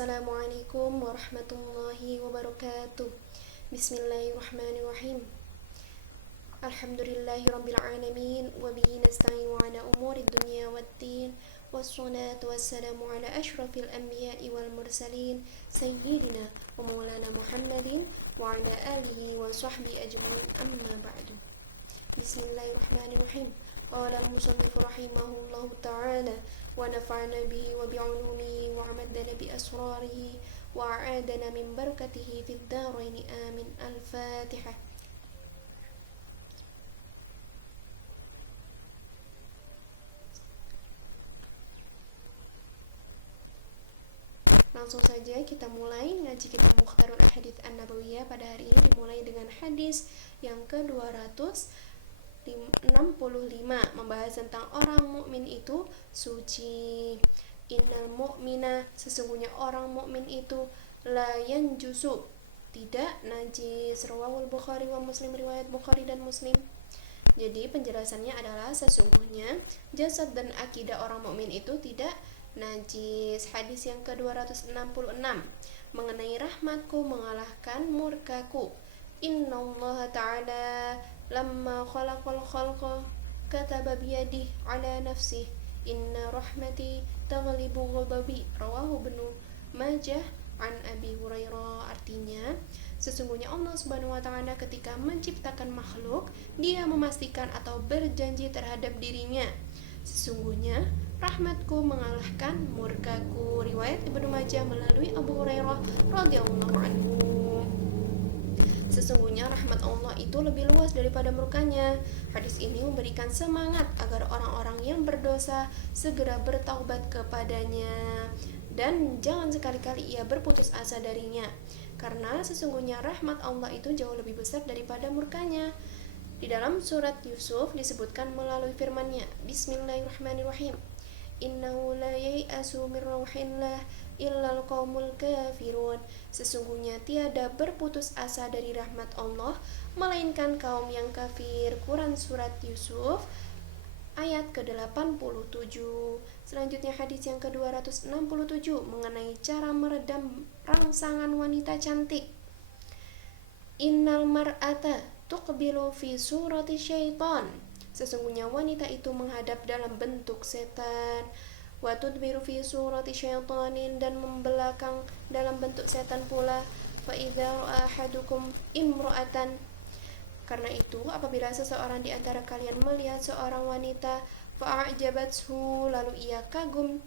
Assalamualaikum warahmatullahi wabarakatuh. Bismillahirrahmanirrahim. Alhamdulillahi rabbil alamin wa bihi nasta'inu ala umuri dunya waddin. Wassalatu wassalamu ala asyrafil anbiya'i wal mursalin sayyidina wa maulana Muhammadin wa ala alihi wa sahbihi ajma'in, amma ba'du. Bismillahirrahmanirrahim. قال المصنف رحمه الله تعالى ونفعنا به وبعلومه وعمدنا بأسراره وأعادنا من بركته في الدارين آمين. الفاتحة. Langsung saja kita mulai ngaji kitab Mukhtarul Ahadits An-Nabawiyah. Pada hari ini dimulai dengan hadis yang ke-265, membahas tentang orang mukmin itu suci. Innal mu'mina, sesungguhnya orang mukmin itu la yanjusu, tidak najis. Rawahul Bukhari wa Muslim, riwayat Bukhari dan Muslim. Jadi penjelasannya adalah sesungguhnya jasad dan akidah orang mukmin itu tidak najis. Hadis yang ke-266, mengenai rahmatku mengalahkan murkaku. Innallaha ta'ala lamma khalaqal khalqa kataba biyadihi ala nafsihi inna rahmati taghlibu ghadabi. Rawahu Ibnu Majah an Abi Hurairah. Artinya, sesungguhnya Allah Subhanahu wa taala ketika menciptakan makhluk, Dia memastikan atau berjanji terhadap dirinya, sesungguhnya rahmatku mengalahkan murkaku. Riwayat Ibnu Majah melalui Abu Hurairah radhiyallahu anhu. Sesungguhnya rahmat Allah itu lebih luas daripada murkanya. Hadis ini memberikan semangat agar orang-orang yang berdosa segera bertaubat kepadanya, dan jangan sekali-kali ia berputus asa darinya, karena sesungguhnya rahmat Allah itu jauh lebih besar daripada murkanya. Di dalam surat Yusuf disebutkan melalui firman-Nya, Bismillahirrahmanirrahim, innahu la yai'asu min rauhillah illal qaumul kafirun. Sesungguhnya tiada berputus asa dari rahmat Allah melainkan kaum yang kafir. Quran surat Yusuf ayat ke-87. Selanjutnya hadis yang ke-267 mengenai cara meredam rangsangan wanita cantik. Innal mar'ata tuqbilu fi surati syaitan. Sesungguhnya wanita itu menghadap dalam bentuk setan. Wa tudbiru fi surati syaitanin, dan membelakang dalam bentuk setan pula. Fa idza ahadukum imra'atan, karena itu apabila seseorang di antara kalian melihat seorang wanita, fa'ajabathu, lalu ia kagum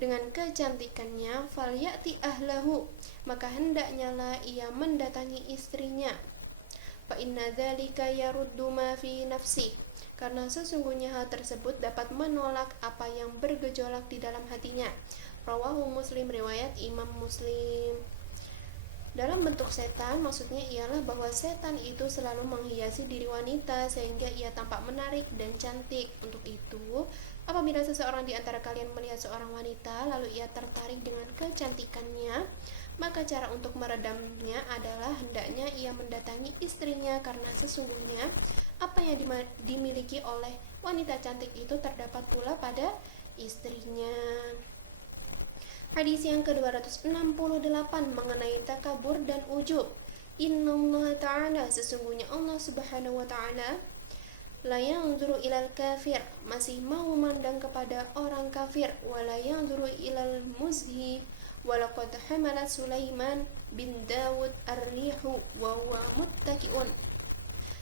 dengan kecantikannya, falyati ahlahu, maka hendaknya lah ia mendatangi istrinya. Fa inna dzalika yaruddu ma fi nafsi, karena sesungguhnya hal tersebut dapat menolak apa yang bergejolak di dalam hatinya. Rawahu Muslim, riwayat Imam Muslim. Dalam bentuk setan maksudnya ialah bahwa setan itu selalu menghiasi diri wanita sehingga ia tampak menarik dan cantik. Untuk itu, apabila seseorang di antara kalian melihat seorang wanita lalu ia tertarik dengan kecantikannya, maka cara untuk meredamnya adalah hendaknya ia mendatangi istrinya, karena sesungguhnya apa yang dimiliki oleh wanita cantik itu terdapat pula pada istrinya. Hadis yang ke-268 mengenai takabur dan ujub. Innallaha ta'ala, sesungguhnya Allah Subhanahu wa ta'ala la yanzuru ilal kafir, masih mau memandang kepada orang kafir, wa la yanzuru ilal muzhi. Walaqad hamalat Sulaiman bin Dawud ar-rihu wa huwa muttaqiun.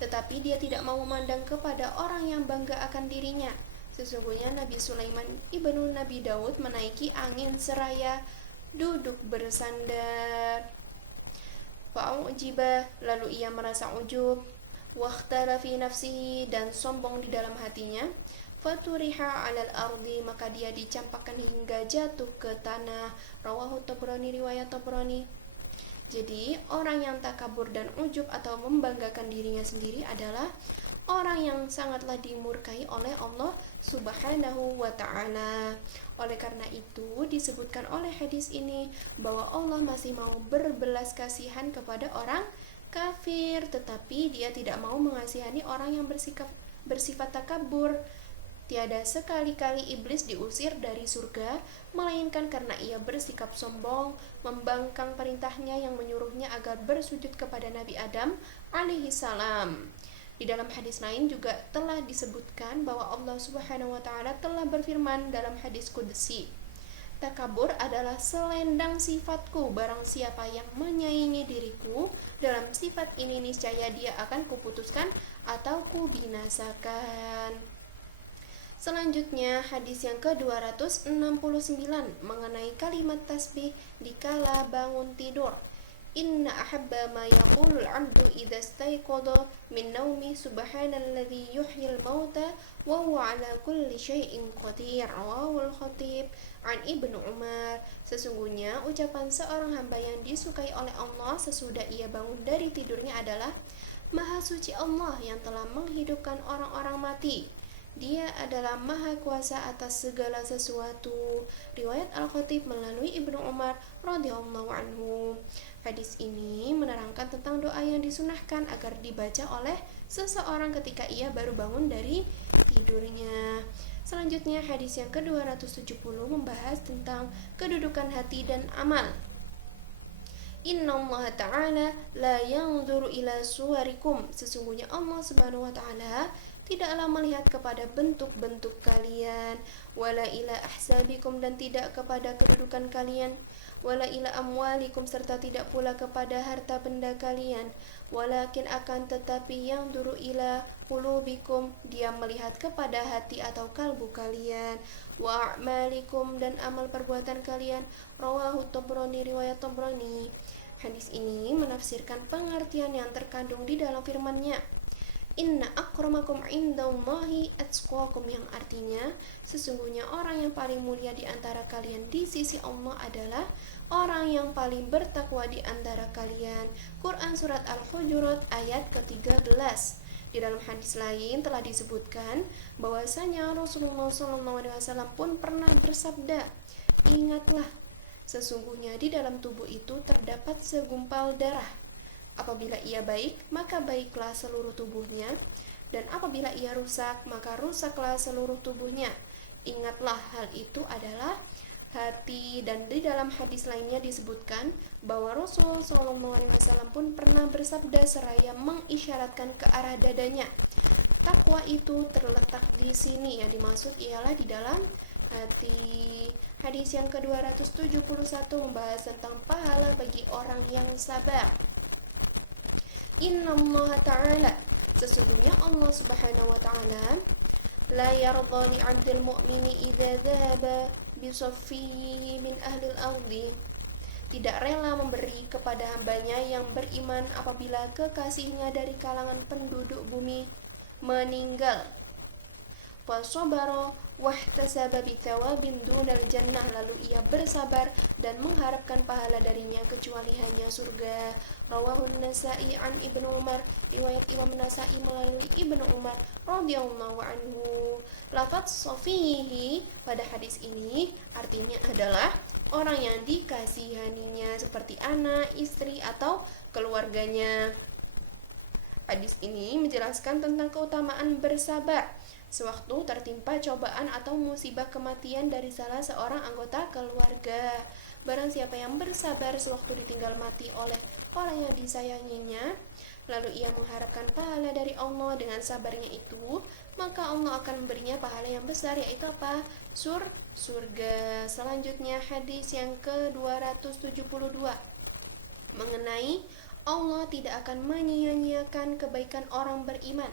Tetapi dia tidak mau memandang kepada orang yang bangga akan dirinya. Sesungguhnya Nabi Sulaiman ibnu Nabi Daud menaiki angin seraya duduk bersandar. Fa'ujiba, lalu ia merasa ujub. Wakhtala fi nafsihi, dan sombong di dalam hatinya. Faturiha alal ardi, maka dia dicampakkan hingga jatuh ke tanah. Rawahu Tabrani, riwayat Tabrani. Jadi orang yang takabur dan ujub atau membanggakan dirinya sendiri adalah orang yang sangatlah dimurkai oleh Allah Subhanahu wa ta'ala. Oleh karena itu disebutkan oleh hadis ini bahwa Allah masih mau berbelas kasihan kepada orang kafir, tetapi Dia tidak mau mengasihani orang yang bersifat takabur. Tiada sekali-kali iblis diusir dari surga, melainkan karena ia bersikap sombong, membangkang perintahnya yang menyuruhnya agar bersujud kepada Nabi Adam alaihi salam. Di dalam hadis lain juga telah disebutkan bahwa Allah Subhanahu wa taala telah berfirman dalam hadis qudsi, "Takabur adalah selendang sifatku, barang siapa yang menyaingi diriku dalam sifat ini niscaya dia akan kuputuskan atau kubinasakan." Selanjutnya, hadis yang ke-269 mengenai kalimat tasbih dikala bangun tidur. Inna ahabba ma yaqulul abdu idza staiqadha min naumi subhanalladzi yuhyil mauta wa huwa ala kulli syai'in qadir. Rawahul Khatib an Ibnu Umar. Sesungguhnya ucapan seorang hamba yang disukai oleh Allah sesudah ia bangun dari tidurnya adalah, Maha suci Allah yang telah menghidupkan orang-orang mati. Dia adalah maha kuasa atas segala sesuatu. Riwayat Al-Khatib melalui Ibnu Umar radhiyallahu anhu. Hadis ini menerangkan tentang doa yang disunahkan agar dibaca oleh seseorang ketika ia baru bangun dari tidurnya. Selanjutnya hadis yang ke-270 membahas tentang kedudukan hati dan amal. Inna Allah Ta'ala la yanzuru ila suwarikum. Sesungguhnya Allah Subhanahu wa Ta'ala tidaklah melihat kepada bentuk-bentuk kalian, wala ila ahsabikum, dan tidak kepada kedudukan kalian, wala ila amwalikum, serta tidak pula kepada harta benda kalian, walakin akan tetapi yang duru ila qulubikum, dia melihat kepada hati atau kalbu kalian, wa a'malikum, dan amal perbuatan kalian. Rawahu Tabrani, riwayat Tabrani. Hadis ini menafsirkan pengertian yang terkandung di dalam firman-Nya, Inna akramakum indallahi atqakum, yang artinya sesungguhnya orang yang paling mulia di antara kalian di sisi Allah adalah orang yang paling bertakwa di antara kalian. Quran surat Al-Hujurat ayat ke-13. Di dalam hadis lain telah disebutkan bahwasanya Rasulullah SAW pun pernah bersabda, ingatlah, sesungguhnya di dalam tubuh itu terdapat segumpal darah. Apabila ia baik, maka baiklah seluruh tubuhnya, dan apabila ia rusak, maka rusaklah seluruh tubuhnya. Ingatlah, hal itu adalah hati. Dan di dalam hadis lainnya disebutkan bahwa Rasul SAW pun pernah bersabda seraya mengisyaratkan ke arah dadanya, takwa itu terletak di sini. Yang dimaksud ialah di dalam hati. Hadis yang ke-271 membahas tentang pahala bagi orang yang sabar. Inna Allah Ta'ala, sesungguhnya Allah Subhanahu wa Ta'ala, la yarda li 'abdil mu'mini idza dhaba bi saffihi min ahli al-ardi, tidak rela memberi kepada hambanya yang beriman apabila kekasihnya dari kalangan penduduk bumi meninggal. Fasabara wahtasaba bithawabin dunal jannah, lalu ia bersabar dan mengharapkan pahala darinya kecuali hanya surga. Rawahun Nasa'i an Ibnu Umar, riwayat Imam Nasa'i melalui Ibnu Umar radhiyallahu anhu. Lafaz safihi pada hadis ini artinya adalah orang yang dikasihaninya seperti anak, istri, atau keluarganya. Hadis ini menjelaskan tentang keutamaan bersabar sewaktu tertimpa cobaan atau musibah kematian dari salah seorang anggota keluarga. Barang siapa yang bersabar sewaktu ditinggal mati oleh orang yang disayanginya, lalu ia mengharapkan pahala dari Allah dengan sabarnya itu, maka Allah akan memberinya pahala yang besar, yaitu apa? Surga. Selanjutnya hadis yang ke-272 mengenai Allah tidak akan menyia-nyiakan kebaikan orang beriman.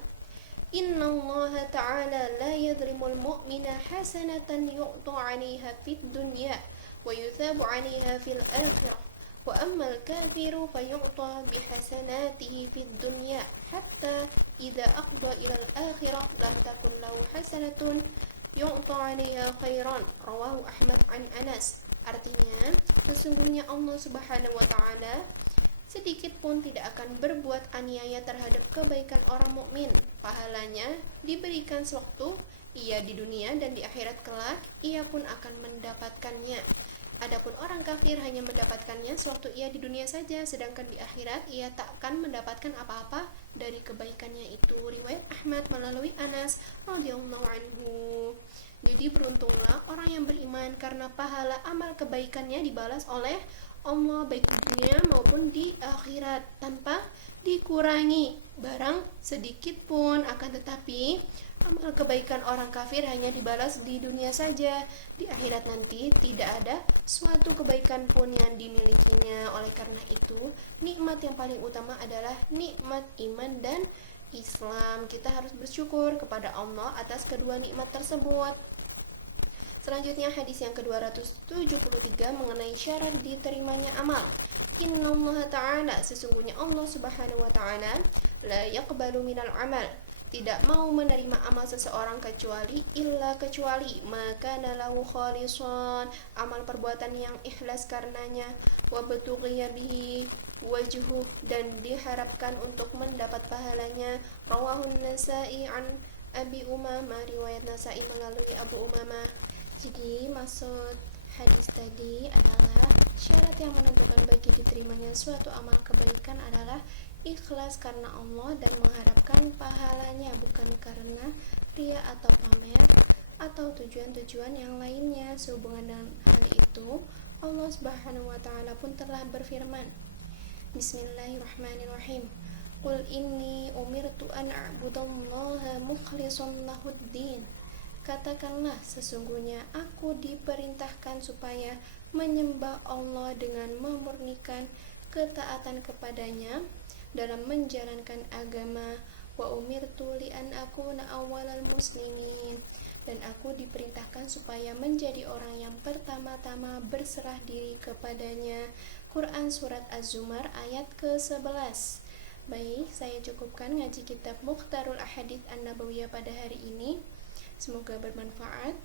Inna Allah Ta'ala la yadrimul mu'mina hasanatan yu'ta 'alaiha fid dunya wa yuthabu 'alaiha fil akhirah, wa ammal kafiru fayu'ta bihasanatihi fid dunya hatta idza aqda ila al-akhirah lam takun lahu hasanatun yu'ta 'alaiha khairan. Rawahu Ahmad an Anas. Artinya, sesungguhnya Allah Subhanahu wa Ta'ala sedikit pun tidak akan berbuat aniaya terhadap kebaikan orang mukmin. Pahalanya diberikan sewaktu ia di dunia, dan di akhirat kelak ia pun akan mendapatkannya. Adapun orang kafir hanya mendapatkannya sewaktu ia di dunia saja, sedangkan di akhirat ia tak akan mendapatkan apa-apa dari kebaikannya itu. Riwayat Ahmad melalui Anas radhiyallahu anhu. Jadi beruntunglah orang yang beriman karena pahala amal kebaikannya dibalas oleh Allah baik di dunia maupun di akhirat tanpa dikurangi barang sedikit pun. Akan tetapi amal kebaikan orang kafir hanya dibalas di dunia saja. Di akhirat nanti tidak ada suatu kebaikan pun yang dimilikinya. Oleh karena itu, nikmat yang paling utama adalah nikmat iman dan Islam. Kita harus bersyukur kepada Allah atas kedua nikmat tersebut. Selanjutnya hadis yang ke-273 mengenai syarat diterimanya amal. Innallaha ta'ala, sesungguhnya Allah subhanahu wa ta'ala, la yaqbalu minal amal, tidak mau menerima amal seseorang kecuali maka nalahu khalisan, amal perbuatan yang ikhlas karenanya, wa batughiya bihi wajhu, dan diharapkan untuk mendapat pahalanya. Rawahun Nasa'i an Abi Umamah, riwayat Nasa'i melalui Abu Umamah. Jadi maksud hadis tadi adalah syarat yang menentukan bagi diterimanya suatu amal kebaikan adalah ikhlas karena Allah dan mengharapkan pahalanya, bukan karena ria atau pamer atau tujuan-tujuan yang lainnya. Sehubungan dengan hal itu, Allah Subhanahu wa taala pun telah berfirman, Bismillahirrahmanirrahim. Qul inni umirtu an a'budallaha mukhlishan lahuddin. Katakanlah, sesungguhnya aku diperintahkan supaya menyembah Allah dengan memurnikan ketaatan kepadanya dalam menjalankan agama. Wa umirtu li an akuna awwalal muslimin, dan aku diperintahkan supaya menjadi orang yang pertama-tama berserah diri kepadanya. Quran Surat Az-Zumar ayat ke-11. Baik, saya cukupkan ngaji kitab Mukhtarul Ahadits An-Nabawiyah pada hari ini. Semoga bermanfaat.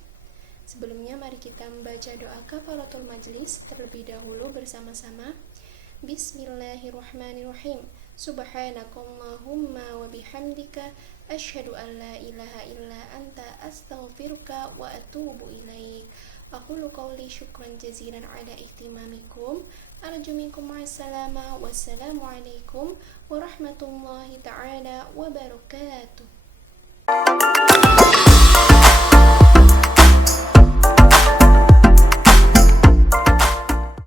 Sebelumnya mari kita membaca doa kafaratul majlis terlebih dahulu bersama-sama. Bismillahirrahmanirrahim. Subhanakallahumma wa bihamdika asyhadu an la ilaha illa anta astaghfiruka wa atubu ilaik. Aqulu qawli syukran jazilan ala ihtimamikum. Arju minkum ma'assalama. Wassalamualaikum warahmatullahi ta'ala wabarakatuh.